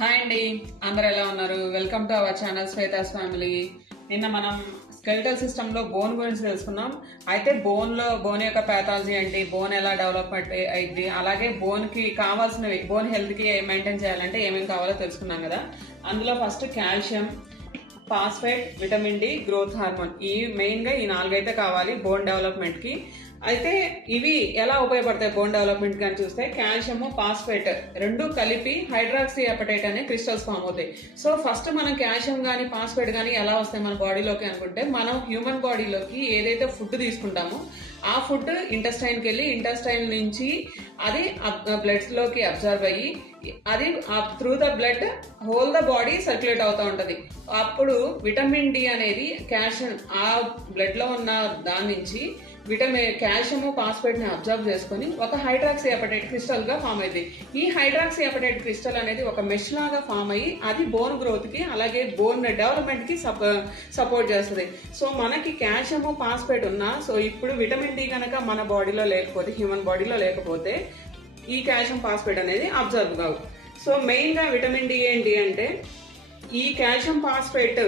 Hi అండి అందరు ఎలా ఉన్నారు? Welcome to our channel Shweta's family నిన్న మనం స్కెల్టల్ సిస్టమ్లో బోన్ గురించి తెలుసుకున్నాం. అయితే బోన్లో బోన్ యొక్క ప్యాథాలజీ ఏంటి? బోన్ ఎలా డెవలప్మెంట్ అయింది? అలాగే బోన్కి కావాల్సినవి బోన్ హెల్త్కి మెయింటైన్ చేయాలంటే ఏమేమి కావాలో తెలుసుకున్నాం కదా. అందులో first calcium phosphate vitamin D growth hormone ఈ మెయిన్గా ఈ నాలుగైతే కావాలి బోన్ డెవలప్మెంట్కి. అయితే ఇవి ఎలా ఉపయోగపడతాయి బోన్ డెవలప్మెంట్ కానీ చూస్తే కాల్షియము ఫాస్ఫేట్ రెండు కలిపి హైడ్రాక్సీ అపటైట్ అనే క్రిస్టల్స్ ఫామ్ అవుతాయి. సో ఫస్ట్ మనం కాల్షియం కానీ ఫాస్ఫేట్ కానీ ఎలా వస్తాయి మన బాడీలోకి అనుకుంటే మనం హ్యూమన్ బాడీలోకి ఏదైతే ఫుడ్ తీసుకుంటామో ఆ ఫుడ్ ఇంటెస్టైన్కి వెళ్ళి ఇంటెస్టైన్ నుంచి అది బ్లడ్స్లోకి అబ్జర్వ్ అయ్యి అది through the blood whole the body circulate అవుతూ ఉంటుంది. అప్పుడు విటమిన్ డి అనేది కాల్షియం ఆ బ్లడ్లో ఉన్న దాని నుంచి విటమిన్ కాల్షియం ఫాస్ఫేట్ని అబ్జర్వ్ చేసుకుని ఒక హైడ్రాక్సీ అపటైట్ క్రిస్టల్గా ఫామ్ అయింది. ఈ హైడ్రాక్సీ అపటైట్ క్రిస్టల్ అనేది ఒక మెష్ లాగా ఫామ్ అయ్యి అది బోన్ గ్రోత్కి అలాగే బోన్ డెవలప్మెంట్కి సపోర్ట్ చేస్తుంది. సో మనకి కాల్షియం ఫాస్ఫేట్ ఉన్నా సో ఇప్పుడు విటమిన్ డి కనుక మన బాడీలో లేకపోతే హ్యూమన్ బాడీలో లేకపోతే ఈ కాల్షియం ఫాస్ఫేట్ అనేది అబ్జర్వ్ కావు. సో మెయిన్గా విటమిన్ డి ఏంటి అంటే ఈ కాల్షియం ఫాస్ఫేట్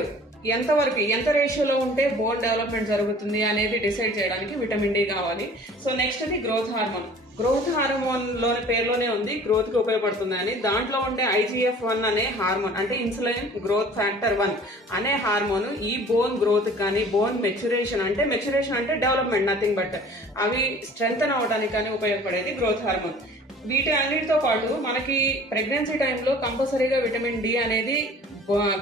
ఎంతవరకు ఎంత రేషియోలో ఉంటే బోన్ డెవలప్మెంట్ జరుగుతుంది అనేది డిసైడ్ చేయడానికి విటమిన్ డి కావాలి. సో నెక్స్ట్ అది గ్రోత్ హార్మోన్. గ్రోత్ హార్మోన్లోని పేరులోనే ఉంది గ్రోత్కి ఉపయోగపడుతుంది అని. దాంట్లో ఉండే ఐజీఎఫ్ వన్ అనే హార్మోన్ అంటే ఇన్సులిన్ గ్రోత్ ఫ్యాక్టర్ వన్ అనే హార్మోన్ ఈ బోన్ గ్రోత్ కానీ బోన్ మెచ్యురేషన్ అంటే మెచ్యురేషన్ అంటే డెవలప్మెంట్ నథింగ్ బట్ అవి స్ట్రెంగ్తన్ అవడానికి కానీ ఉపయోగపడేది గ్రోత్ హార్మోన్. వీటి అన్నిటితో పాటు మనకి ప్రెగ్నెన్సీ టైంలో కంపల్సరీగా విటమిన్ డి అనేది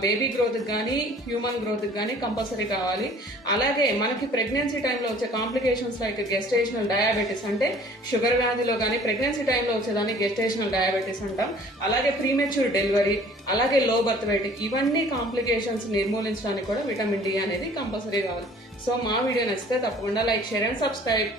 బేబీ గ్రోత్ కానీ హ్యూమన్ గ్రోత్ కానీ కంపల్సరీ కావాలి. అలాగే మనకి ప్రెగ్నెన్సీ టైంలో వచ్చే కాంప్లికేషన్స్ లైక్ గెస్టేషనల్ డయాబెటీస్ అంటే షుగర్ వ్యాధిలో కానీ ప్రెగ్నెన్సీ టైంలో వచ్చేదాన్ని గెస్టేషనల్ డయాబెటీస్ అంటాం. అలాగే ప్రీమెచ్యూర్ డెలివరీ అలాగే లో బర్త్ వెయిట్ ఇవన్నీ కాంప్లికేషన్స్ నిర్మూలించడానికి కూడా విటమిన్ డి అనేది కంపల్సరీ కావాలి. సో మా వీడియో నచ్చితే తప్పకుండా లైక్ షేర్ అండ్ సబ్స్క్రైబ్